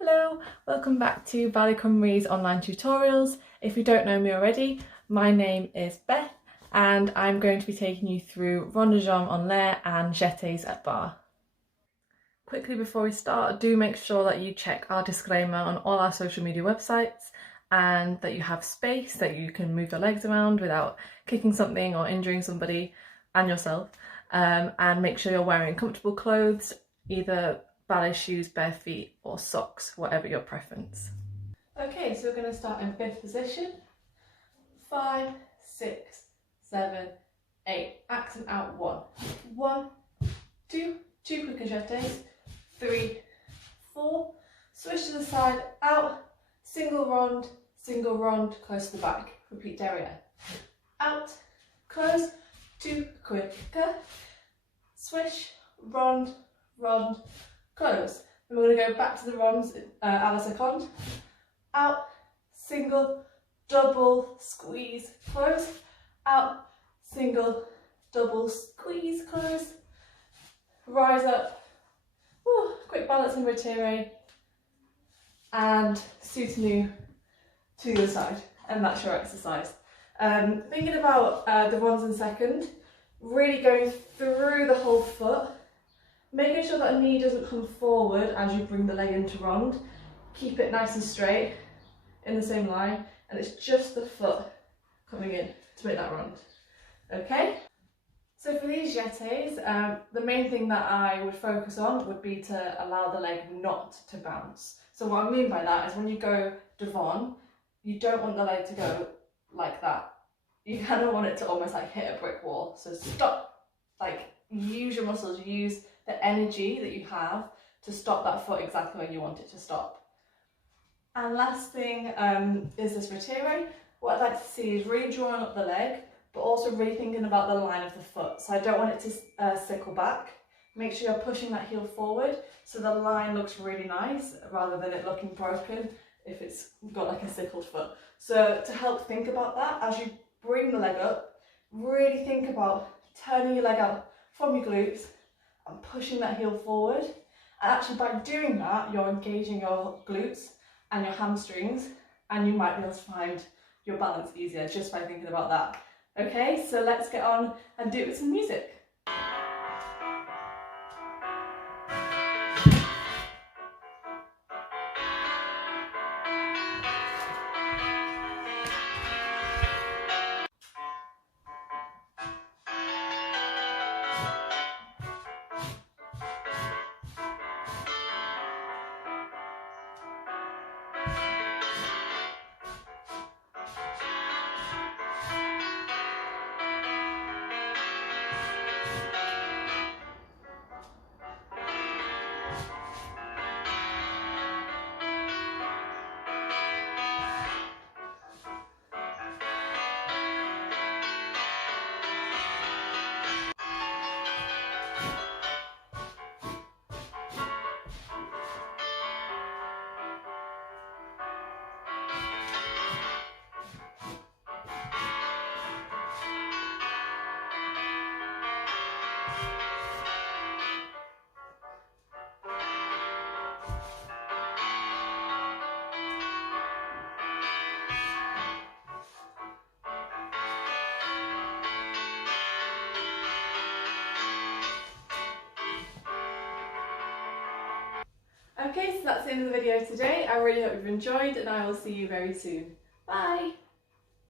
Hello, welcome back to Ballet Cymru's Online Tutorials. If you don't know me already, my name is Beth and I'm going to be taking you through ronds de jambe en l'air and jetés at barre. Quickly before we start, do make sure that you check our disclaimer on all our social media websites and that you have space, that you can move your legs around without kicking something or injuring somebody and yourself. And make sure you're wearing comfortable clothes, either ballet shoes, bare feet or socks, whatever your preference. Okay, so we're going to start in fifth position. 5, 6, 7, 8. Accent out 1. 1, 2, 2 quick jetés, 3, 4. Switch to the side, out, single rond, close to the back. Repeat derrière. Out, close, 2 quicker, switch, rond, close. Then we're going to go back to the ronds à la seconde. Out, single, double, squeeze, close. Out, single, double, squeeze, close. Rise up. Woo, quick balance and retiré. And soutenu to the other side. And that's your exercise. Thinking about the ronds in second, really going through the whole foot. Making sure that a knee doesn't come forward as you bring the leg into rond. Keep it nice and straight in the same line, and it's just the foot coming in to make that rond. Okay? So for these jetés, the main thing that I would focus on would be to allow the leg not to bounce. So what I mean by that is when you go devant, you don't want the leg to go like that. You kind of want it to almost like hit a brick wall. So stop, like use your muscles, use the energy that you have to stop that foot exactly where you want it to stop. And last thing is this retiré. What I'd like to see is really drawing up the leg, but also really thinking about the line of the foot. So I don't want it to sickle back. Make sure you're pushing that heel forward so the line looks really nice rather than it looking broken if it's got like a sickled foot. So to help think about that, as you bring the leg up, really think about turning your leg out from your glutes and pushing that heel forward. And actually by doing that, you're engaging your glutes and your hamstrings, and you might be able to find your balance easier just by thinking about that. Okay, so let's get on and do it with some music. Okay, so that's the end of the video today. I really hope you've enjoyed and I will see you very soon. Bye!